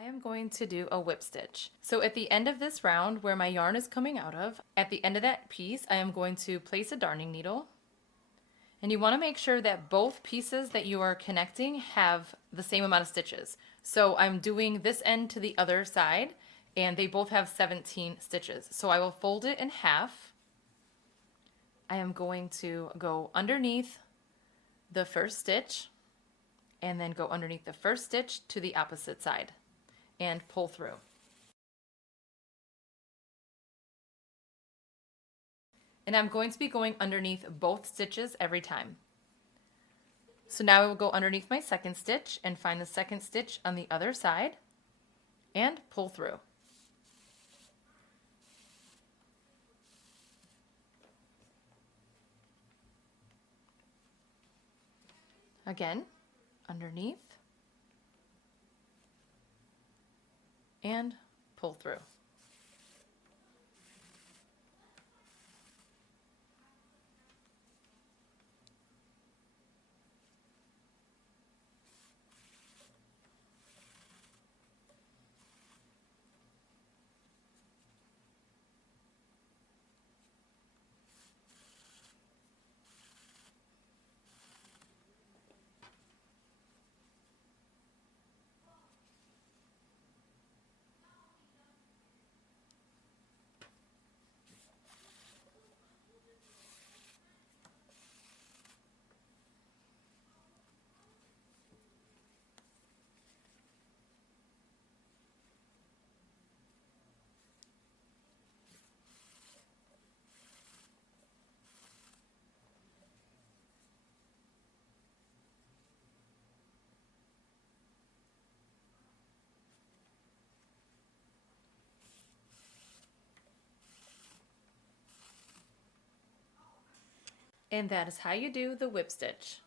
I am going to do a whip stitch. So at the end of this round where my yarn is coming out of, at the end of that piece, I am going to place a darning needle. And you want to make sure that both pieces that you are connecting have the same amount of stitches. So I'm doing this end to the other side and they both have 17 stitches. So I will fold it in half. I am going to go underneath the first stitch and then go underneath the first stitch to the opposite side and pull through. And I'm going to be going underneath both stitches every time. So now I will go underneath my second stitch and find the second stitch on the other side and pull through. Again, underneath and pull through. And that is how you do the whip stitch.